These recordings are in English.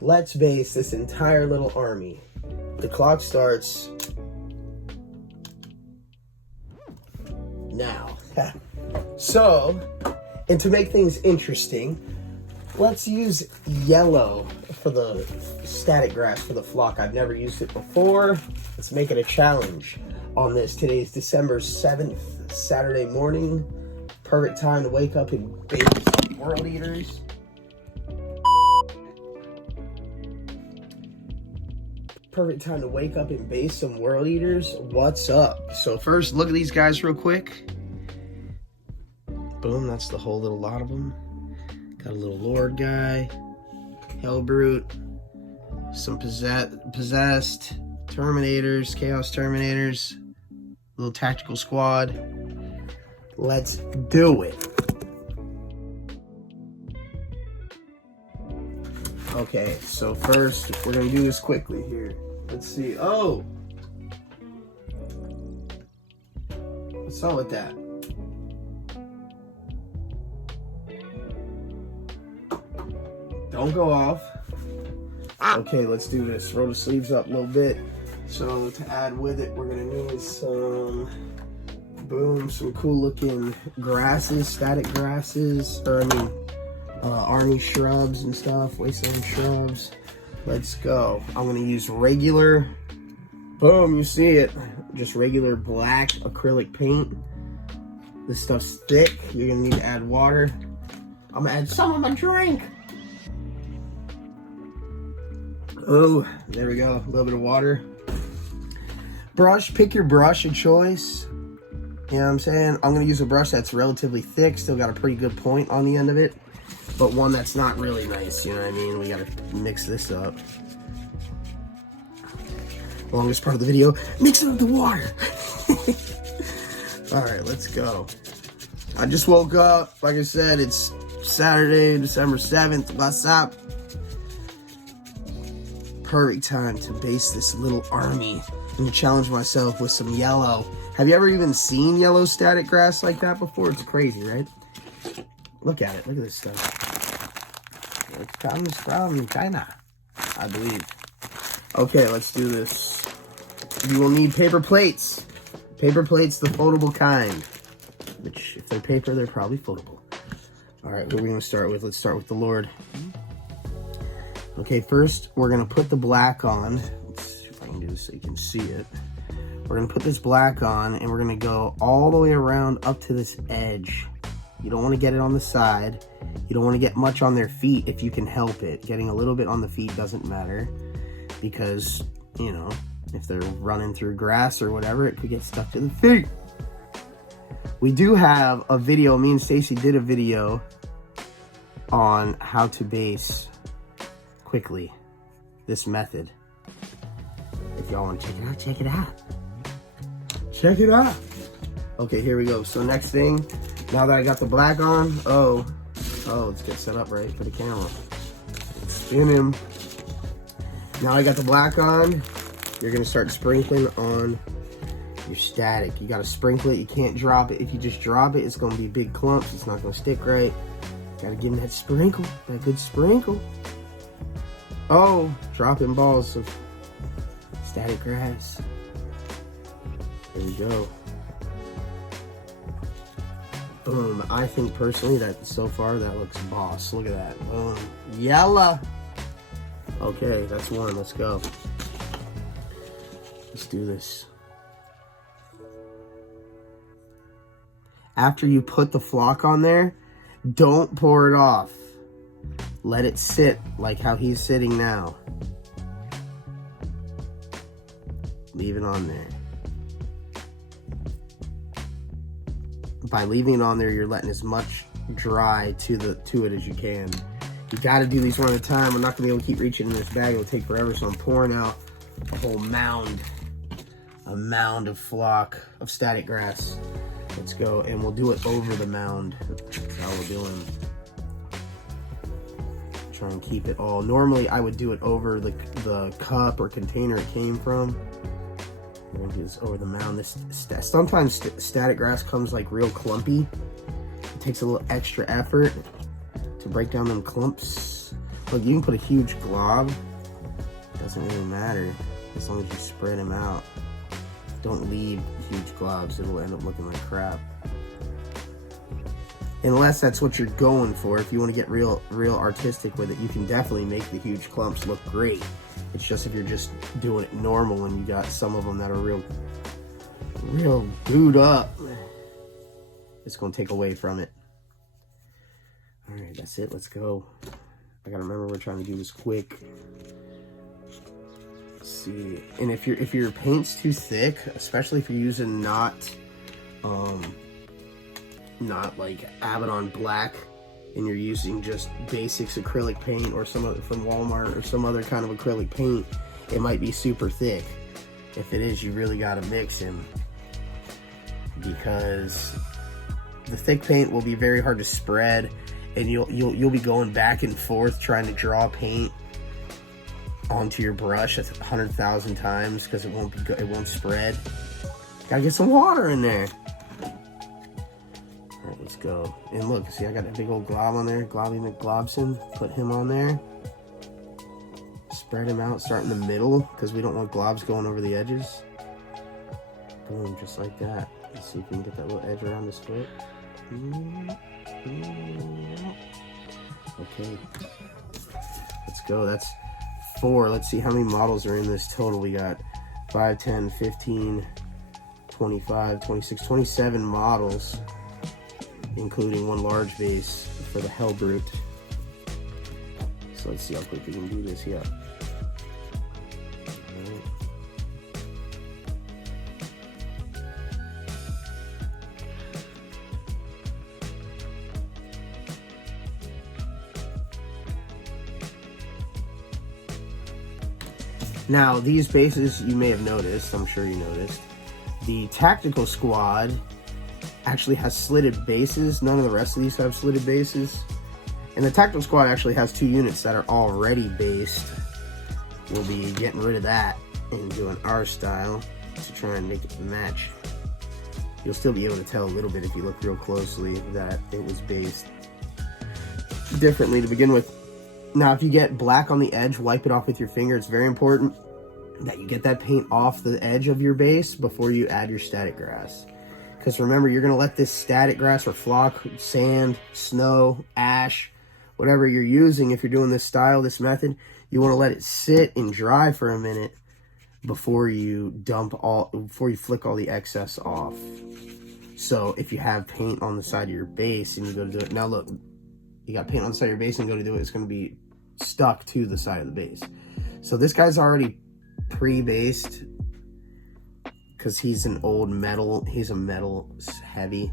Let's base this entire little army. The clock starts now. So, and to make things interesting, let's use yellow for the static grass for the flock. I've never used it before. Let's make it a challenge on this. Today's December 7th, Saturday morning. Perfect time to wake up and bake some world eaters. Perfect time to wake up and base some world eaters. What's up? So first, look at these guys real quick. Boom, that's the whole little lot of them. Got a little Lord guy, Hellbrute, some possessed Terminators, Chaos Terminators, little tactical squad. Let's do it. Okay, so first, we're gonna do this quickly here. Let's see. Oh! What's up with that? Don't go off. Okay, let's do this. Roll the sleeves up a little bit. So to add with it, we're gonna need some, boom, some cool looking grasses, static grasses, or army shrubs and stuff, wasteland shrubs. Let's go. I'm gonna use regular, boom, you see it, just regular black acrylic paint. This stuff's thick. You're gonna need to add water. I'm gonna add some of my drink. Oh, there we go, a little bit of water. Brush, pick your brush of choice. You know what I'm saying? I'm gonna use a brush that's relatively thick, still got a pretty good point on the end of it, but one that's not really nice, you know what I mean? We gotta mix this up. Longest part of the video, mix it with the water. All right, let's go. I just woke up, like I said, it's Saturday, December 7th, what's up? Perfect time to base this little army and challenge myself with some yellow. Have you ever even seen yellow static grass like that before? It's crazy, right? Look at it. Look at this stuff. It comes from China, I believe. Okay, let's do this. You will need paper plates. Paper plates, the foldable kind. Which, if they're paper, they're probably foldable. All right, what are we going to start with? Let's start with the Lord. Okay, first, we're going to put the black on. Let's see if I can do this so you can see it. We're going to put this black on, and we're going to go all the way around up to this edge. You don't want to get it on the side. You don't want to get much on their feet if you can help it. Getting a little bit on the feet doesn't matter because, you know, if they're running through grass or whatever, it could get stuck to the feet. We do have a video. Me and Stacy did a video on how to base quickly this method. If y'all want to check it out, check it out. Check it out. Okay, here we go. So next thing, now that I got the black on, oh, let's get set up right for the camera. Spin him. Now I got the black on. You're gonna start sprinkling on your static. You gotta sprinkle it. You can't drop it. If you just drop it, it's gonna be big clumps. It's not gonna stick right. Gotta give him that sprinkle, that good sprinkle. Oh, dropping balls of static grass. There we go. Boom. I think personally that so far that looks boss. Look at that. Boom. Yellow. Okay, that's one. Let's go. Let's do this. After you put the flock on there, don't pour it off. Let it sit like how he's sitting now. Leave it on there. By leaving it on there, you're letting as much dry to it as you can. You got to do these one at a time. I'm not going to be able to keep reaching in this bag. It'll take forever, so I'm pouring out a whole mound. A mound of flock of static grass. Let's go, and we'll do it over the mound. That's how we're doing. Try and keep it all. Normally, I would do it over the cup or container it came from. I'm gonna do this over the mound. Sometimes static grass comes like real clumpy. It takes a little extra effort to break down them clumps. Look, you can put a huge glob. It doesn't really matter as long as you spread them out. Don't leave huge globs. It'll end up looking like crap. Unless that's what you're going for. If you want to get real artistic with it, you can definitely make the huge clumps look great. It's just if you're just doing it normal and you got some of them that are real glued up, it's going to take away from it. All right, that's it. Let's go. I gotta remember we're trying to do this quick. Let's see. And if your paint's too thick, especially if you're using not like Abaddon black, and you're using just basics acrylic paint or some other from Walmart or some other kind of acrylic paint, it might be super thick. If it is, you really gotta mix them, because the thick paint will be very hard to spread, and you'll be going back and forth trying to draw paint onto your brush 100,000 times because it won't spread. Gotta get some water in there. All right, let's go. And look, see, I got that big old glob on there, Globby McGlobson. Put him on there. Spread him out, start in the middle because we don't want globs going over the edges. Boom, just like that. Let's see if we can get that little edge around this foot. Okay, let's go. That's 4. Let's see how many models are in this total. We got 5, 10, 15, 25, 26, 27 models, including one large base for the Hellbrute. So let's see how quick we can do this. Yeah. Now, these bases, you may have noticed, I'm sure you noticed, the Tactical Squad actually has slitted bases. None of the rest of these have slitted bases. And the Tactical Squad actually has 2 units that are already based. We'll be getting rid of that and doing our style to try and make it match. You'll still be able to tell a little bit if you look real closely that it was based differently to begin with. Now, if you get black on the edge, wipe it off with your finger. It's very important that you get that paint off the edge of your base before you add your static grass. Because remember, you're going to let this static grass or flock, sand, snow, ash, whatever you're using, if you're doing this style, this method, you want to let it sit and dry for a minute before you flick all the excess off. So if you have paint on the side of your base and you go to do it, now look, you got paint on the side of your base and go to do it, it's going to be stuck to the side of the base. So this guy's already pre-based because he's an old metal, he's a metal heavy.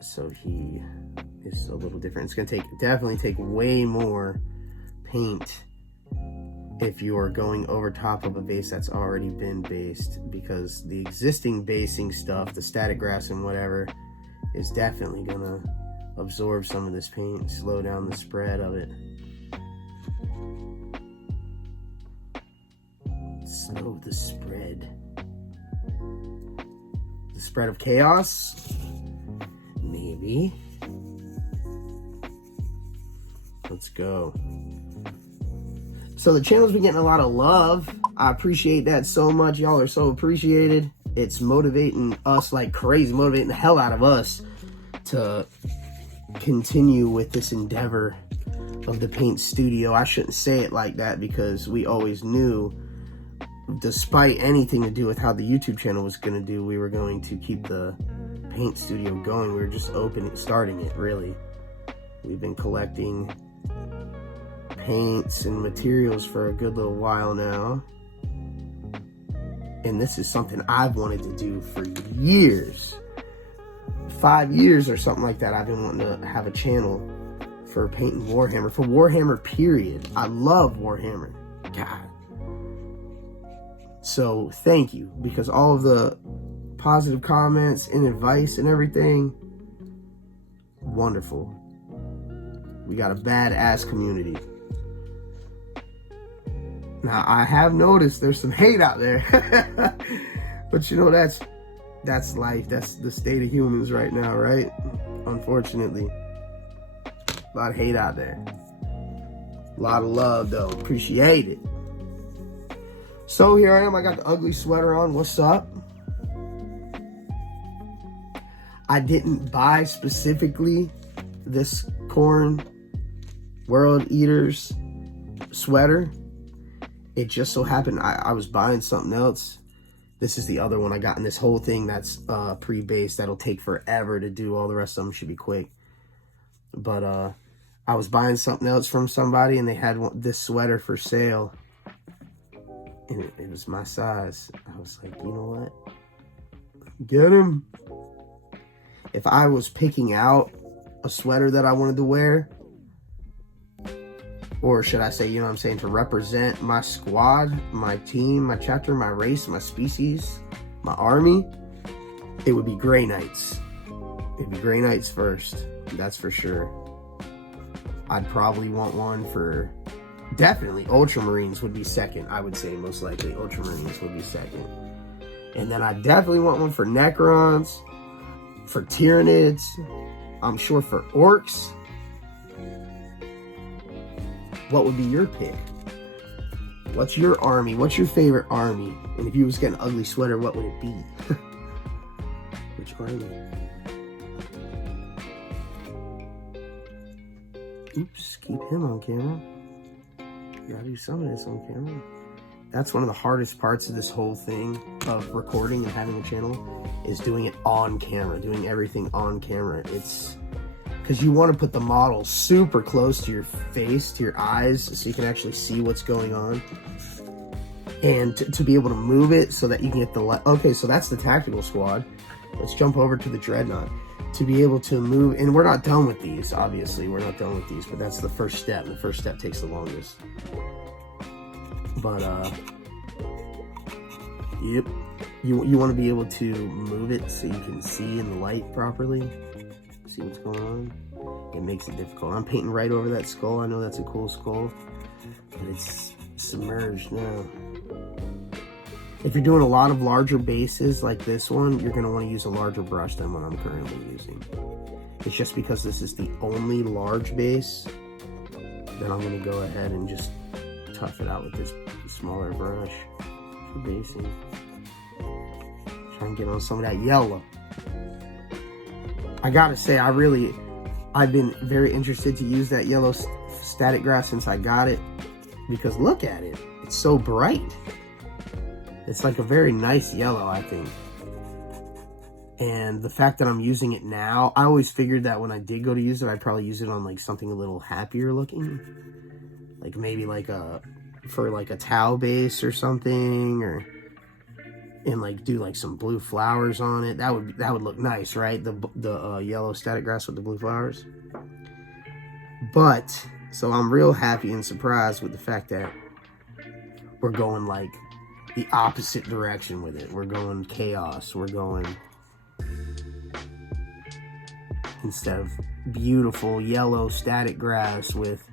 So he is a little different. It's going to definitely take way more paint if you are going over top of a base that's already been based, because the existing basing stuff, the static grass and whatever, is definitely going to absorb some of this paint, slow down the spread of it. Slow the spread. The spread of chaos? Maybe. Let's go. So the channel's been getting a lot of love. I appreciate that so much. Y'all are so appreciated. It's motivating us like crazy, motivating the hell out of us to continue with this endeavor of the paint studio. I shouldn't say it like that because we always knew, despite anything to do with how the YouTube channel was going to do, we were going to keep the paint studio going. We were just starting it, really. We've been collecting paints and materials for a good little while now. And this is something I've wanted to do for years. 5 years or something like that. I've been wanting to have a channel for painting Warhammer, for Warhammer period. I love Warhammer. God. So thank you, because all of the positive comments and advice and everything, wonderful. We got a badass community. Now, I have noticed there's some hate out there. But you know, that's life. That's the state of humans right now, right? Unfortunately. A lot of hate out there. A lot of love, though. Appreciate it. So here I am. I got the ugly sweater on. What's up? I didn't buy specifically this Khorne World Eaters sweater. It just so happened I was buying something else. This is the other one I got in this whole thing that's pre-based. That'll take forever to do. All the rest of them should be quick. But I was buying something else from somebody, and they had this sweater for sale. And it was my size. I was like, you know what? Get him. If I was picking out a sweater that I wanted to wear, or should I say, you know what I'm saying, to represent my squad, my team, my chapter, my race, my species, my army, it would be Grey Knights. It'd be Grey Knights first, that's for sure. I'd probably want one for, definitely, Ultramarines would be second, I would say, most likely. Ultramarines would be second. And then I definitely want one for Necrons, for Tyranids, I'm sure for Orcs. What would be your pick? What's your army? What's your favorite army? And if you was getting an ugly sweater, what would it be? Which army? Oops, keep him on camera. Gotta do some of this on camera. That's one of the hardest parts of this whole thing of recording and having a channel, is doing it on camera, doing everything on camera. It's because you want to put the model super close to your face, to your eyes, so you can actually see what's going on. And to be able to move it so that you can get the okay, so that's the tactical squad. Let's jump over to the Dreadnought. To be able to move, and we're not done with these, obviously. We're not done with these, but that's the first step. The first step takes the longest. But, yep. You want to be able to move it so you can see in the light properly. See what's going on. It makes it difficult. I'm painting right over that skull. I know that's a cool skull, but it's submerged now. If you're doing a lot of larger bases like this one, you're going to want to use a larger brush than what I'm currently using. It's just because this is the only large base that I'm going to go ahead and just tough it out with this smaller brush for basing. Try and get on some of that yellow. I gotta say, I've been very interested to use that yellow static grass since I got it, because look at it, it's so bright. It's like a very nice yellow, I think. And the fact that I'm using it now, I always figured that when I did go to use it, I'd probably use it on like something a little happier looking, like maybe like for like a Tau base or something, or and like do like some blue flowers on it. That would look nice, right? The yellow static grass with the blue flowers. But so I'm real happy and surprised with the fact that we're going like the opposite direction with it. We're going chaos. We're going, instead of beautiful yellow static grass with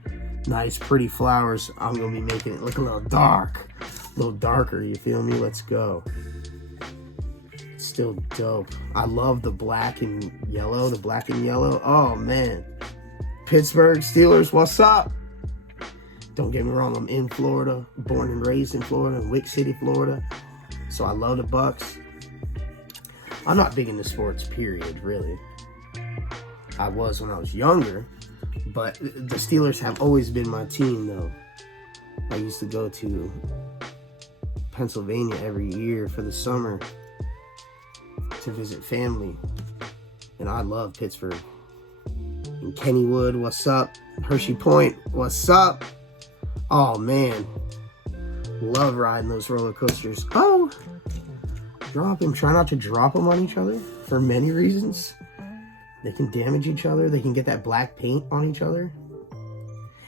nice pretty flowers, I'm gonna be making it look a little dark, a little darker. You feel me? Let's go. It's still dope. I love the black and yellow. The black and yellow. Oh man, Pittsburgh Steelers, what's up? Don't get me wrong, I'm in Florida, born and raised in Florida, in Wick City, Florida. So I love the Bucks. I'm not big into sports, period, really. I was when I was younger, but the Steelers have always been my team, though. I used to go to Pennsylvania every year for the summer to visit family, and I love Pittsburgh. And Kennywood, what's up? Hershey Point, what's up? Oh man, love riding those roller coasters. Oh, drop them. Try not to drop them on each other for many reasons. They can damage each other. They can get that black paint on each other.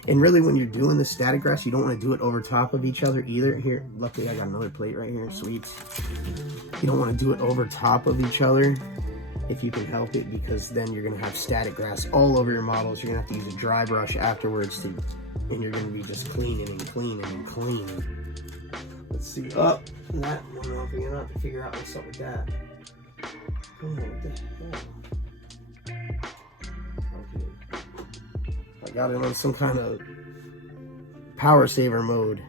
And really, when you're doing the static grass, you don't want to do it over top of each other either. Here, luckily I got another plate right here. Sweet. You don't want to do it over top of each other if you can help it, because then you're going to have static grass all over your models. You're going to have to use a dry brush afterwards and you're going to be just cleaning and cleaning and cleaning. Let's see. Oh, that one opening it up to figure out what's up with that. Oh, what the hell? Okay. If I got it on some kind of power saver mode.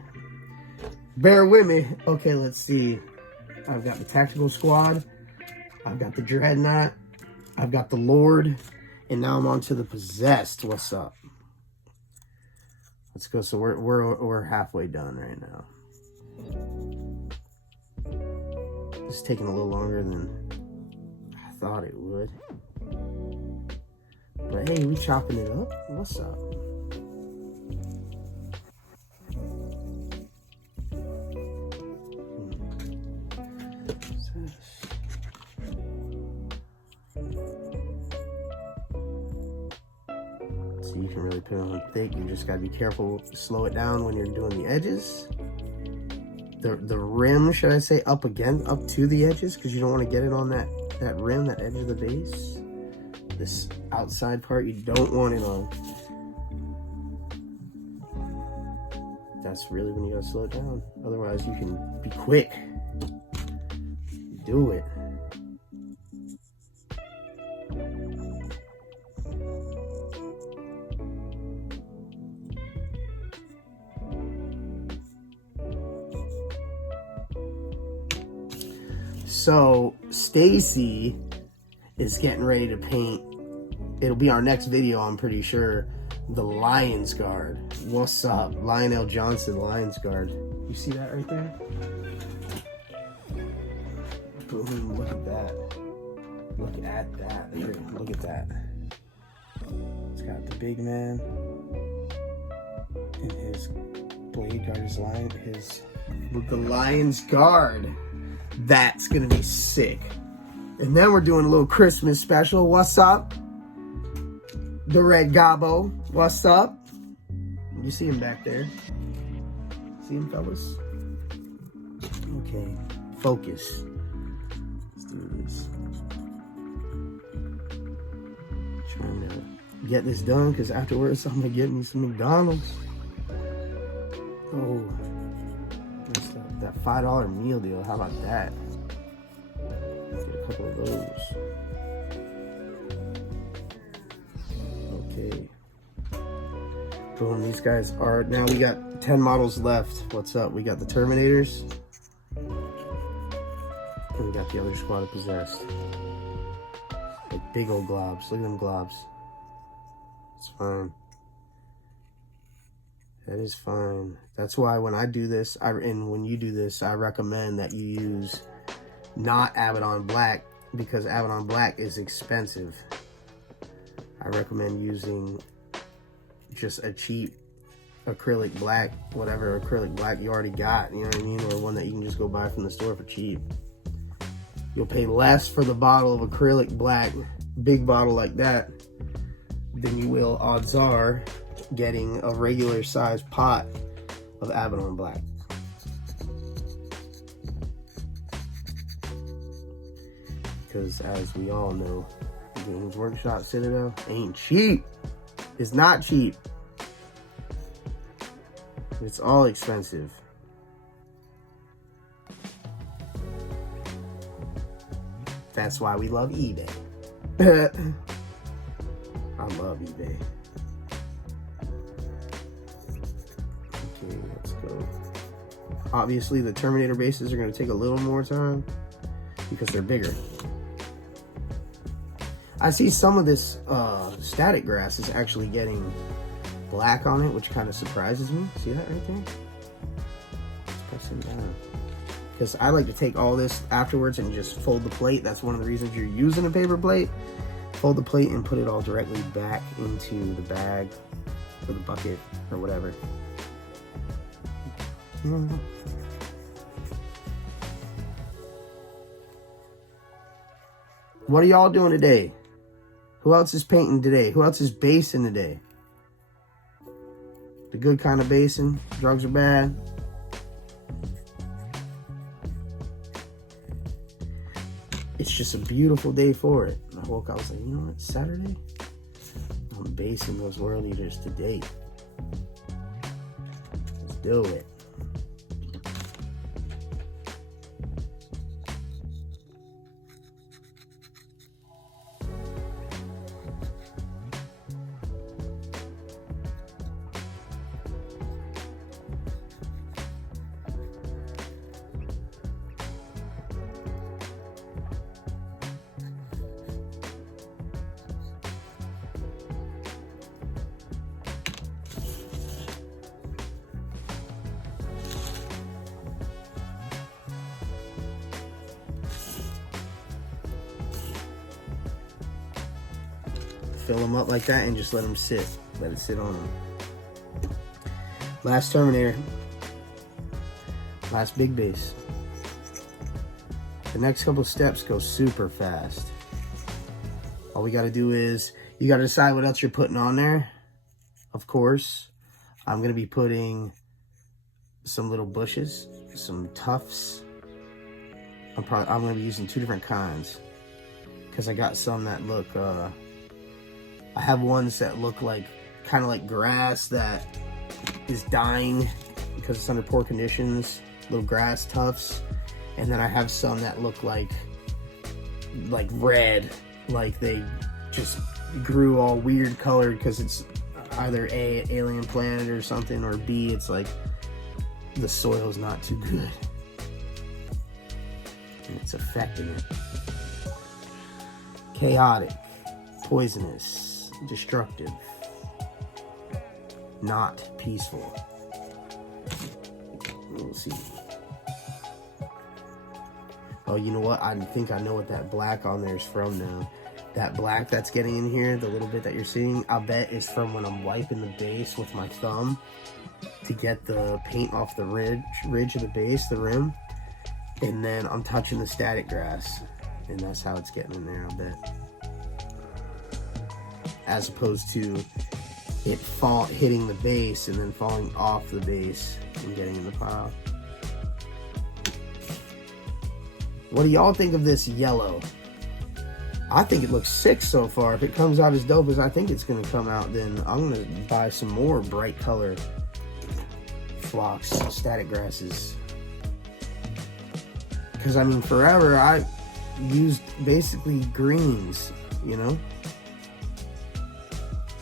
Bear with me. Okay, let's see. I've got the Tactical Squad. I've got the Dreadnought. I've got the Lord. And now I'm on to the Possessed. What's up? Let's go. So we're halfway done right now. It's taking a little longer than I thought it would. But hey, we chopping it up. What's up? So you can really put it on thick. You just gotta be careful to slow it down when you're doing the edges. The rim, should I say, up to the edges, because you don't want to get it on that rim, that edge of the base. This outside part, you don't want it on. That's really when you gotta slow it down. Otherwise, you can be quick. Do it. So Stacy is getting ready to paint. It'll be our next video, I'm pretty sure. The Lions Guard. What's up? Lionel Johnson, Lions Guard. You see that right there? Boom, look at that. Look at that. Here, look at that. It's got the big man and his blade guard, with the Lions Guard. That's gonna be sick. And then we're doing a little Christmas special. What's up? The Red Gobbo. What's up? You see him back there? See him, fellas? Okay, focus. Let's do this. Trying to get this done because afterwards I'm gonna get me some McDonald's. Oh. That $5 meal deal, how about that? Let's get a couple of those. Okay. Boom, these guys are, now we got 10 models left. What's up? We got the Terminators. And we got the other squad of Possessed. Like big old globs. Look at them globs. It's fine. That is fine. That's why when I do this, and when you do this, I recommend that you use not Abaddon Black, because Abaddon Black is expensive. I recommend using just a cheap acrylic black, whatever acrylic black you already got, you know what I mean? Or one that you can just go buy from the store for cheap. You'll pay less for the bottle of acrylic black, big bottle like that, than you will, odds are, getting a regular size pot of Abaddon Black. Because as we all know, Games Workshop Citadel ain't cheap. It's not cheap. It's all expensive. That's why we love eBay. I love eBay. Okay, let's go. Obviously, the Terminator bases are going to take a little more time because they're bigger. I see some of this static grass is actually getting black on it, which kind of surprises me. See that right there? Let's press it down. Because I like to take all this afterwards and just fold the plate. That's one of the reasons you're using a paper plate. Fold the plate and put it all directly back into the bag or the bucket or whatever. What are y'all doing today? Who else is painting today? Who else is basing today? The good kind of basing. Drugs are bad. It's just a beautiful day for it. I woke up, I was like, you know what, Saturday? I'm basing those world eaters today. Let's do it. fill them up like that and just let them sit. Let it sit on them. Last Terminator. Last big base. The next couple steps go super fast. All we got to do is, you got to decide what else you're putting on there. Of course, I'm going to be putting some little bushes, some tufts. I'm going to be using 2 different kinds. Because I got some that look, I have ones that look like, kind of like grass that is dying because it's under poor conditions. Little grass tufts. And then I have some that look like red, like they just grew all weird colored because it's either A, alien planet or something, or B, it's like the soil's not too good and it's affecting it. Chaotic, poisonous, destructive, not peaceful. We'll see. Oh, you know what? I think I know what that black on there is from now. That black that's getting in here, the little bit that you're seeing, I bet is from when I'm wiping the base with my thumb to get the paint off the ridge of the base, the rim. And then I'm touching the static grass. And that's how it's getting in there, I bet. As opposed to it hitting the base and then falling off the base and getting in the pile. What do y'all think of this yellow? I think it looks sick so far. If it comes out as dope as I think it's going to come out, then I'm going to buy some more bright color flocks, static grasses. Because, I mean, forever I used basically greens, you know?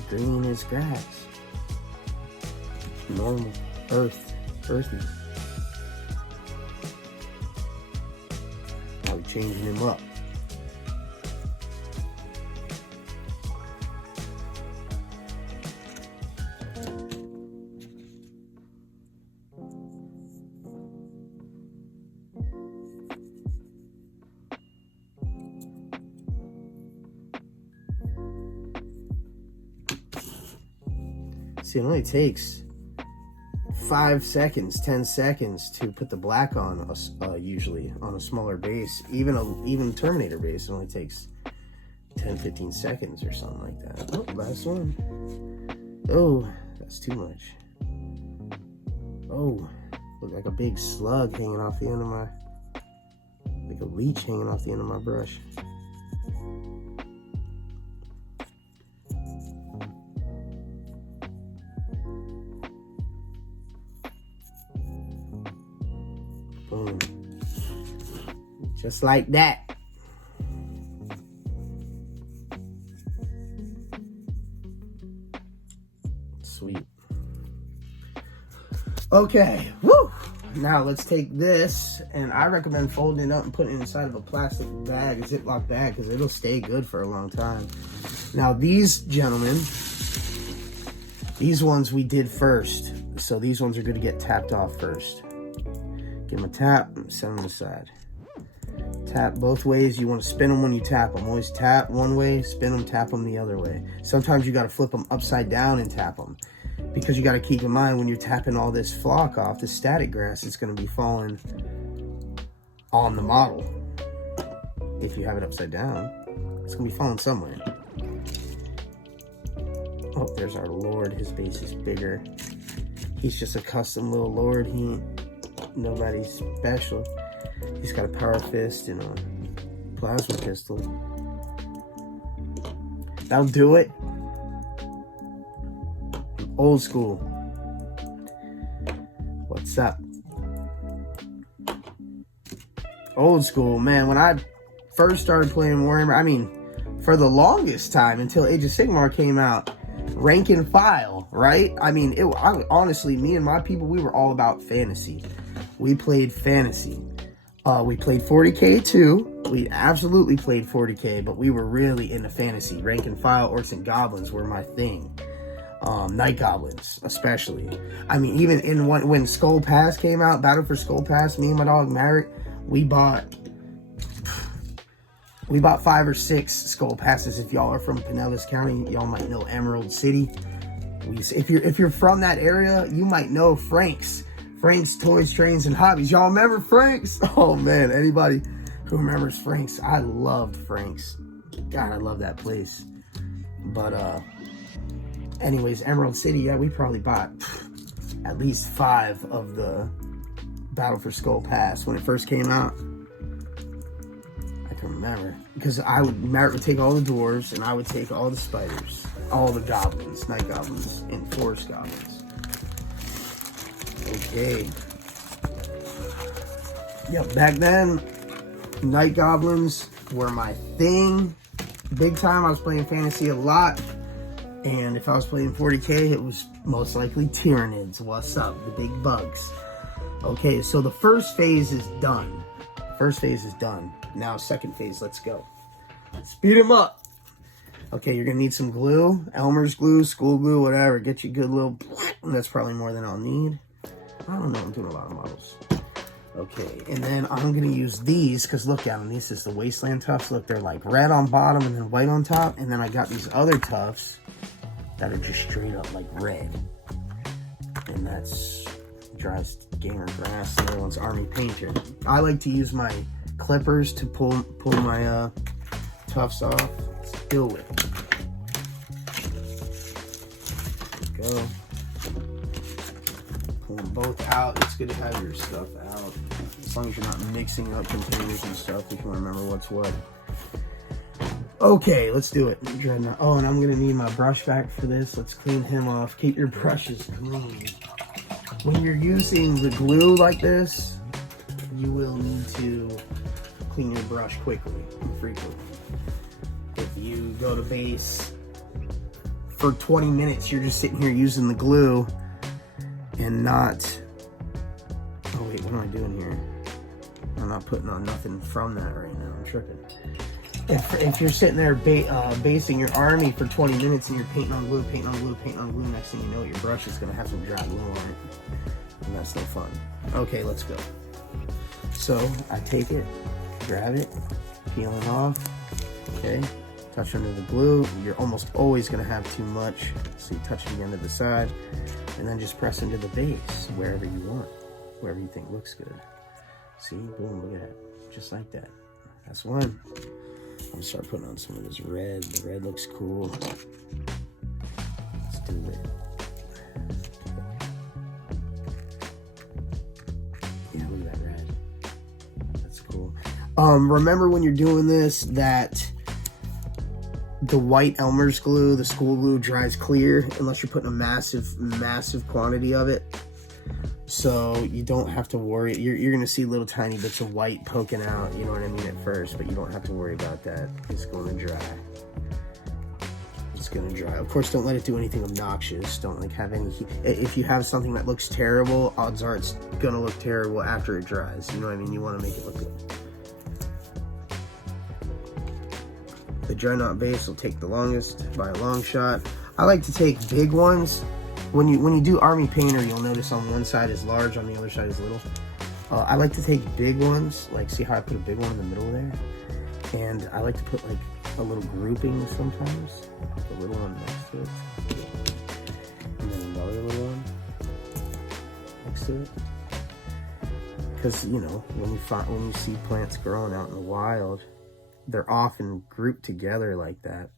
Green is grass. Normal. Earthy. I'm changing him up. See, it only takes 5 seconds, 10 seconds to put the black on, usually on a smaller base. Even Terminator base, it only takes 10, 15 seconds or something like that. Oh, last one. Oh, that's too much. Oh, look like a big slug hanging off the end of my, like a leech hanging off the end of my brush. Boom. Just like that. Sweet. Okay. Woo! Now let's take this, and I recommend folding it up and putting it inside of a plastic bag, a Ziploc bag, because it'll stay good for a long time. Now these gentlemen, these ones we did first. So these ones are going to get tapped off first. Give them a tap, set them aside. Tap both ways. You want to spin them when you tap them. Always tap one way, spin them, tap them the other way. Sometimes you got to flip them upside down and tap them. Because you got to keep in mind when you're tapping all this flock off, this static grass, it's going to be falling on the model. If you have it upside down, it's going to be falling somewhere. Oh, there's our Lord. His base is bigger. He's just a custom little Lord. He ain't nobody special. He's got a power fist and a plasma pistol. That'll do it. Old school. What's up? Old school, man. When I first started playing Warhammer, I mean, for the longest time until Age of Sigmar came out, rank and file, right? I mean, honestly, me and my people, we were all about fantasy. We played fantasy. We played 40k too. We absolutely played 40k, but we were really into fantasy. Rank and file, orcs and goblins were my thing. Night goblins, especially. I mean, even when Skull Pass came out, Battle for Skull Pass, me and my dog Merrick, we bought We bought 5 or 6 skull passes. If y'all are from Pinellas County, y'all might know Emerald City. If you're from that area, you might know Frank's Toys, Trains, and Hobbies. Y'all remember Frank's? Oh man, anybody who remembers Frank's? I loved Frank's. God, I love that place. But anyways, Emerald City, yeah, we probably bought at least 5 of the Battle for Skull Pass when it first came out. I can remember because Merritt would take all the dwarves and I would take all the spiders, all the goblins, night goblins, and forest goblins. Okay. Yep, back then, night goblins were my thing. Big time. I was playing fantasy a lot. And if I was playing 40k, it was most likely Tyranids. What's up? The big bugs. Okay, so the first phase is done. First phase is done. Now, second phase, let's go. Speed them up. Okay, you're going to need some glue. Elmer's glue, school glue, whatever. Get you a good little... That's probably more than I'll need. I don't know. I'm doing a lot of models. Okay, and then I'm going to use these, because look at them. This is the Wasteland Tufts. Look, they're like red on bottom and then white on top. And then I got these other Tufts that are just straight up like red. And that's Dries Gamer Grass. The other one's Army Painter. I like to use my clippers to pull my Tufts off. Let's do it. Go. Pull them both out. It's good to have your stuff out. As long as you're not mixing up containers and stuff, you can remember what's what. Okay, let's do it. Oh, and I'm going to need my brush back for this. Let's clean him off. Keep your brushes clean. When you're using the glue like this, you will need to clean your brush quickly and frequently. If you go to base for 20 minutes, you're just sitting here using the glue and not... Oh wait, what am I doing here? I'm not putting on nothing from that right now. I'm tripping. If you're sitting there basing your army for 20 minutes and you're painting on glue, next thing you know, your brush is going to have some dry glue on it. And that's no fun. Okay, let's go. So, I take it, grab it, peel it off, okay, touch under the glue. You're almost always going to have too much, so you touch it again to the side, and then just press into the base, wherever you want, wherever you think looks good. See, boom, look at that, just like that. That's one. I'm gonna start putting on some of this red. The red looks cool. Let's do it. Yeah, look at that red. That's cool. Remember when you're doing this that the white Elmer's glue, the school glue, dries clear unless you're putting a massive quantity of it. So you don't have to worry. You're going to see little tiny bits of white poking out, you know what I mean, at first, but you don't have to worry about that. It's going to dry. It's going to dry. Of course, don't let it do anything obnoxious. Don't like have any heat. If you have something that looks terrible, odds are it's going to look terrible after it dries. You know what I mean? You want to make it look good. The dry knot base will take the longest by a long shot. I like to take big ones. When you do Army Painter, you'll notice on one side is large, on the other side is little. I like to take big ones, like see how I put a big one in the middle there? And I like to put like a little grouping sometimes, a little one next to it. And then another little one next to it. Because, you know, when you see plants growing out in the wild, they're often grouped together like that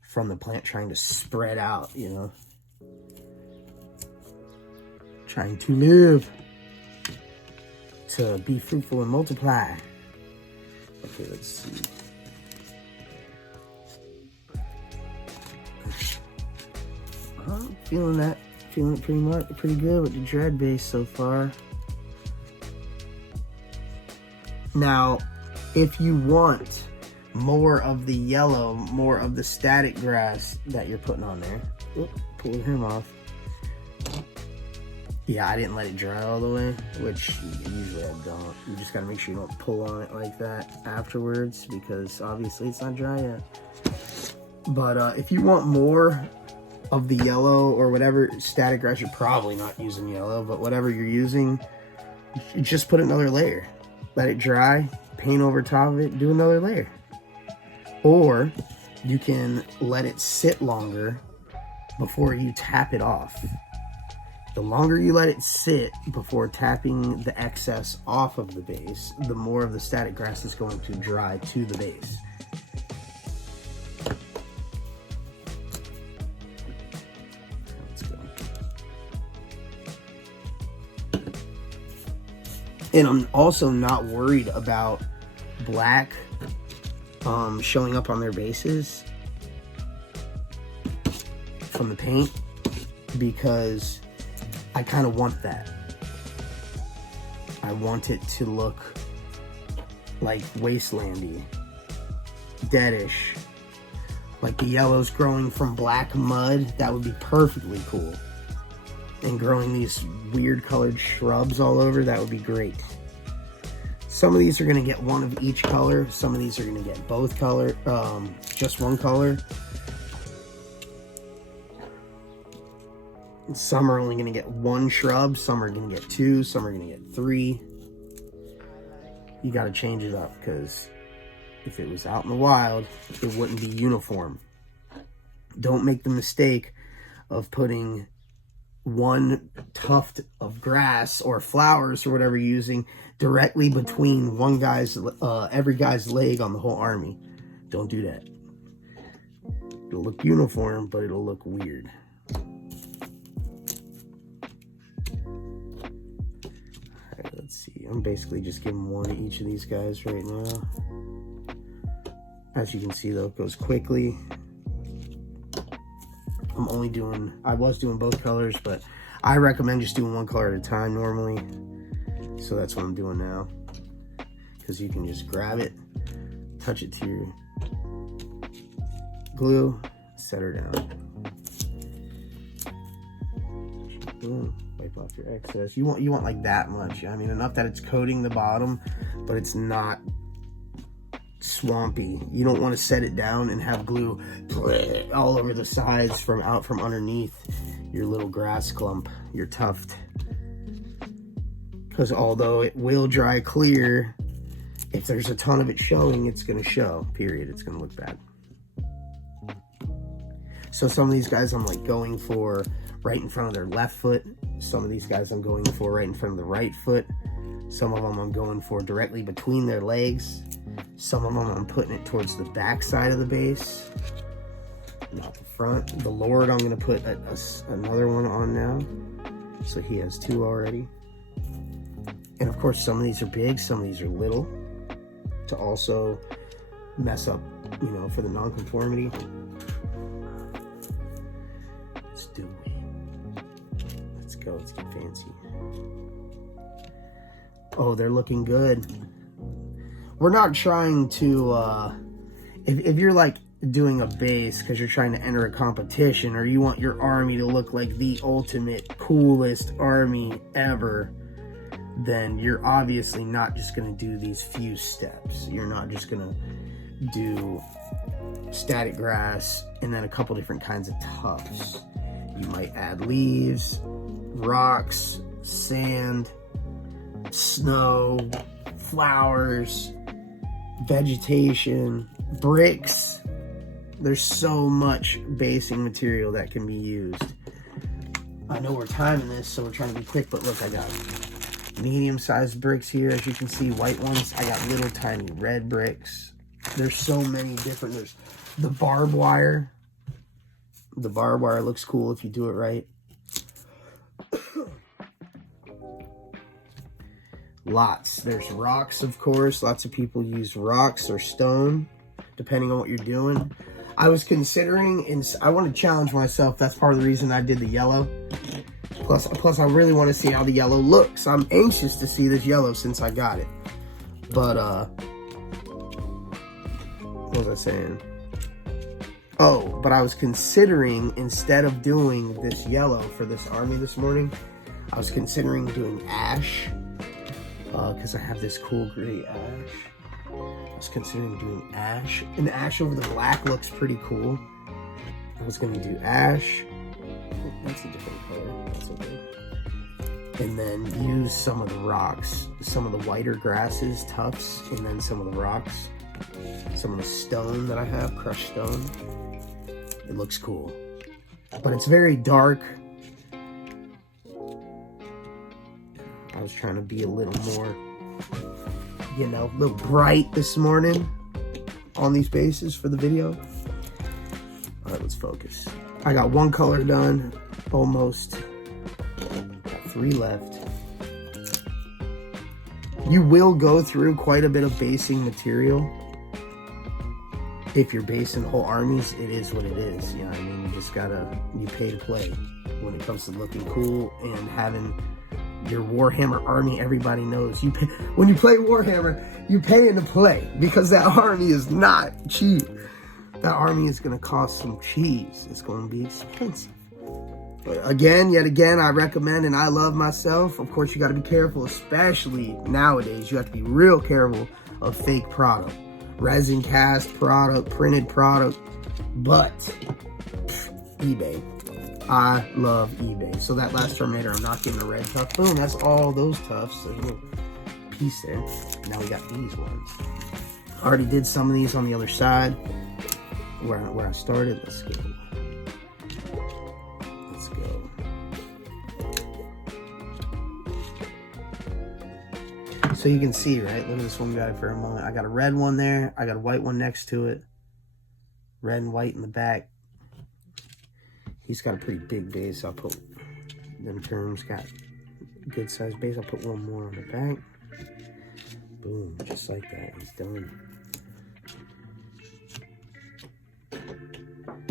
from the plant trying to spread out, you know. Trying to live, to be fruitful and multiply. Okay, let's see. I'm feeling it pretty good with the dread base so far. Now, if you want more of the yellow, more of the static grass that you're putting on there, pull him off. Yeah, I didn't let it dry all the way, which usually I don't. You just gotta make sure you don't pull on it like that afterwards, because obviously it's not dry yet. But if you want more of the yellow or whatever static grass, you're probably not using yellow, but whatever you're using, just put another layer. Let it dry, paint over top of it, do another layer. Or you can let it sit longer before you tap it off. The longer you let it sit before tapping the excess off of the base, the more of the static grass is going to dry to the base. Let's go. And I'm also not worried about black showing up on their bases from the paint, because I kind of want that. I want it to look like wastelandy, deadish, like the yellow's growing from black mud. That would be perfectly cool. And growing these weird colored shrubs all over, that would be great. Some of these are going to get one of each color. Some of these are going to get both color, just one color. Some are only going to get one shrub. Some are going to get two. Some are going to get three. You got to change it up, because if it was out in the wild, it wouldn't be uniform. Don't make the mistake of putting one tuft of grass or flowers or whatever you're using directly between one guy's every guy's leg on the whole army. Don't do that. It'll look uniform, but it'll look weird. Alright, let's see. I'm basically just giving one to each of these guys right now. As you can see, though, it goes quickly. I was doing both colors, but I recommend just doing one color at a time normally. So that's what I'm doing now. Because you can just grab it, touch it to your glue, set her down. Boom, wipe off your excess. You want like that much. I mean, enough that it's coating the bottom, but it's not swampy. You don't want to set it down and have glue all over the sides from underneath your little grass clump, your tuft. Because although it will dry clear, if there's a ton of it showing, it's going to show, period. It's going to look bad. So some of these guys I'm like going for right in front of their left foot. Some of these guys I'm going for right in front of the right foot. Some of them I'm going for directly between their legs. Some of them I'm putting it towards the back side of the base, not the front. The Lord, I'm going to put another one on now. So he has two already. And of course, some of these are big, some of these are little, to also mess up, for the non-conformity. Let's do it. Let's go, let's get fancy. Oh, they're looking good. We're not trying to, if you're like doing a base because you're trying to enter a competition, or you want your army to look like the ultimate coolest army ever, then you're obviously not just going to do these few steps. You're not just going to do static grass and then a couple different kinds of tufts. You might add leaves, rocks, sand, snow, flowers, vegetation, bricks. There's so much basing material that can be used. I know we're timing this, so we're trying to be quick, but look, I got medium-sized bricks here, as you can see, white ones. I got little tiny red bricks. There's so many different. There's the barbed wire. The barbed wire looks cool if you do it right. Lots. There's rocks, of course. Lots of people use rocks or stone, depending on what you're doing. I was considering, and I want to challenge myself. That's part of the reason I did the yellow. Plus, I really want to see how the yellow looks. I'm anxious to see this yellow since I got it. But, what was I saying? Oh, but I was considering, instead of doing this yellow for this army this morning, I was considering doing ash. Because I have this cool gray ash. I was considering doing ash. And ash over the black looks pretty cool. I was going to do ash. Oh, that's a different color. That's okay. And then use some of the rocks. Some of the whiter grasses, tufts, and then some of the rocks. some of the stone that I have, crushed stone. It looks cool. But it's very dark. I was trying to be a little more, you know, a little bright this morning on these bases for the video. All right, let's focus. I got one color done, almost. Got 3 left. You will go through quite a bit of basing material. If you're basing whole armies, it is what it is. You know what I mean? You just gotta, you pay to play when it comes to looking cool and having your Warhammer army. Everybody knows you pay, when you play Warhammer, you pay to play, because that army is not cheap. That army is gonna cost some cheese. It's gonna be expensive. But again, yet again, I recommend and I love myself. Of course, you gotta be careful, especially nowadays. You have to be real careful of fake product. Resin cast product, printed product, but eBay. I love eBay. So that last Terminator, I'm not getting a red tuft. Boom, that's all those tufts. There's a little piece there. Now we got these ones. I already did some of these on the other side where I started. Let's go. Let's go. So you can see, right? Look at this one we got it for a moment. I got a red one there. I got a white one next to it. Red and white in the back. He's got a pretty big base. I'll put them terms, got good size base. I'll put one more on the back. Boom, just like that. He's done.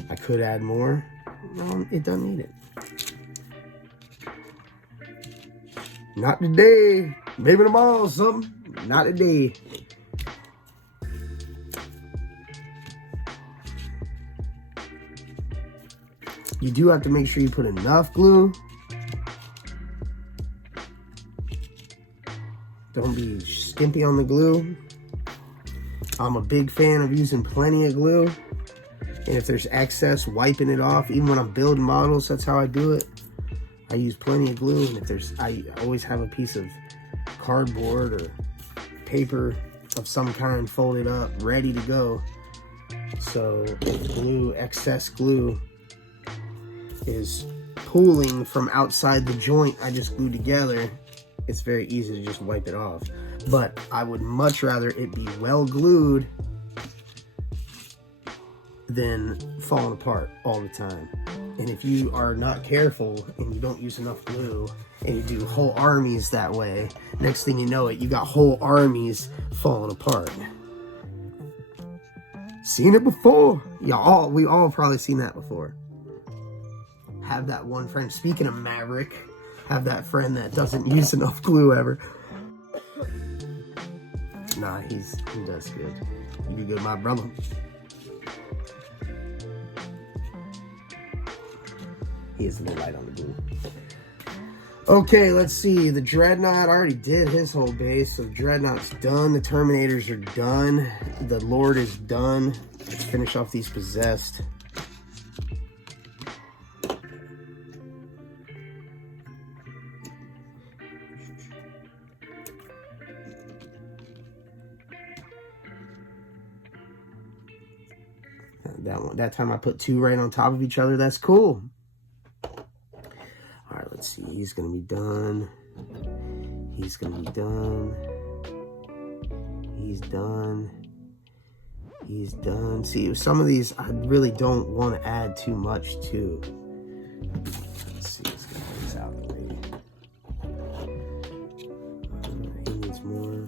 I could add more. No, it doesn't need it. Not today. Maybe tomorrow or something. Not today. You do have to make sure you put enough glue. Don't be skimpy on the glue. I'm a big fan of using plenty of glue. And if there's excess, wiping it off. Even when I'm building models, that's how I do it. I use plenty of glue. And if there's, I always have a piece of cardboard or paper of some kind folded up, ready to go. So if glue, excess glue is pooling from outside the joint I just glued together, it's very easy to just wipe it off. But I would much rather it be well glued than falling apart all the time. And if you are not careful and you don't use enough glue and you do whole armies that way, next thing you know it, you got whole armies falling apart. Seen it before? We all probably seen that before. Have that one friend, speaking of Maverick, have that friend that doesn't use enough glue ever. Nah, he does good. You do good, my brother. He is a little light on the glue. Okay, let's see. The Dreadnought, I already did his whole base, so the Dreadnought's done. The Terminators are done. The Lord is done. Let's finish off these Possessed. That time I put 2 right on top of each other. That's cool. All right, let's see. He's gonna be done. He's gonna be done. He's done. He's done. See, some of these I really don't want to add too much to. Let's see. Let's get these out of the way. He needs more.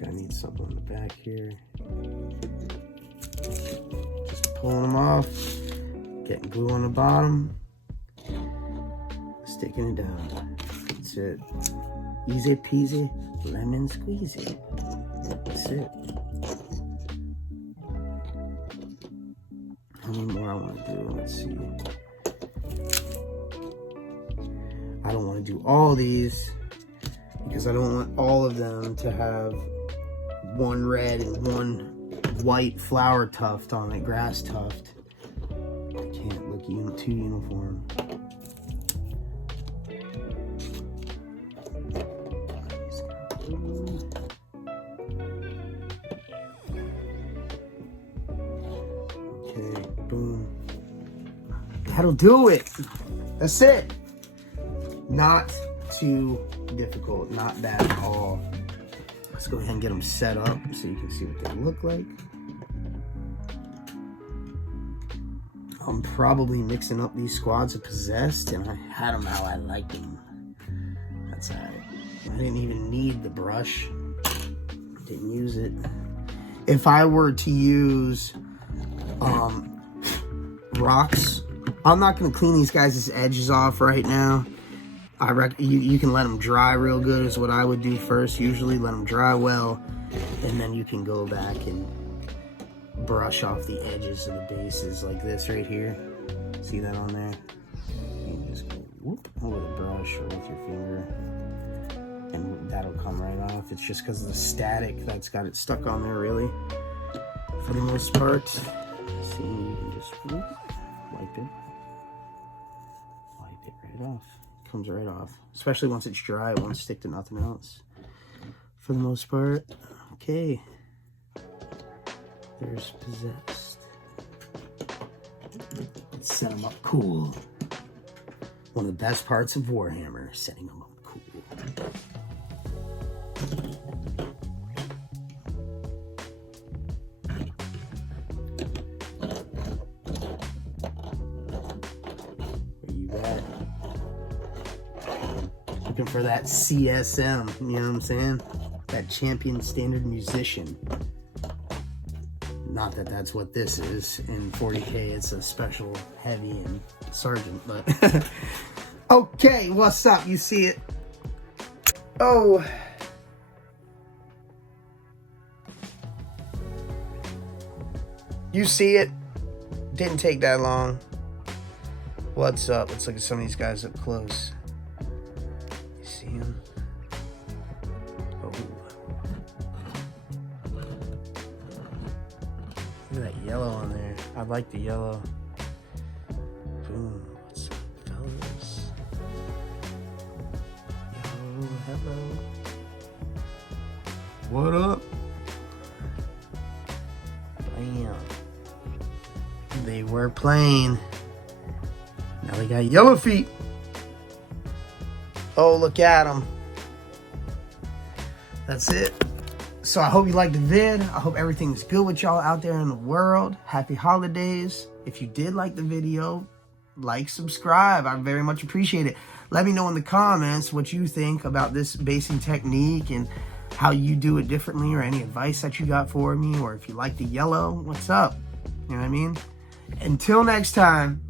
I need something on the back here. Just pulling them off, getting glue on the bottom, sticking it down. That's it. Easy peasy, lemon squeezy. That's it. How many more I want to do? Let's see. I don't want to do all these because I don't want all of them to have one red and one white flower tuft on it, grass tuft. too uniform. Okay, boom. That'll do it. That's it. Not too difficult, not bad at all. Let's go ahead and get them set up so you can see what they look like. I'm probably mixing up these squads of Possessed, and I had them how I liked them. That's alright. I didn't even need the brush. Didn't use it. If I were to use rocks, I'm not going to clean these guys' edges off right now. I reckon you can let them dry real good is what I would do first. Usually let them dry well, and then you can go back and brush off the edges of the bases like this right here. See that on there? You can just go whoop with a brush or with your finger, and that'll come right off. It's just because of the static that's got it stuck on there, really, for the most part. See, you can just whoop, wipe it right off. Comes right off, especially once it's dry. It won't stick to nothing else for the most part. Okay, there's Possessed. Let's set them up cool. One of the best parts of Warhammer, setting them up cool. Where you at? Looking for that CSM, you know what I'm saying? That champion standard musician. Not that that's what this is. In 40K, it's a special heavy and sergeant, but okay, what's up? You see it? Oh. You see it? Didn't take that long. What's up? Let's look at some of these guys up close. You see him? Oh. Look at that yellow on there. I like the yellow. Boom. What's up, fellas? Yo, hello. What up? Bam. They were playing. Now they got yellow feet. Oh, look at them. That's it. So I hope you liked the vid. I hope everything's good with y'all out there in the world. Happy holidays. If you did like the video, like, subscribe. I very much appreciate it. Let me know in the comments what you think about this basing technique and how you do it differently, or any advice that you got for me, or if you like the yellow, what's up? You know what I mean? Until next time.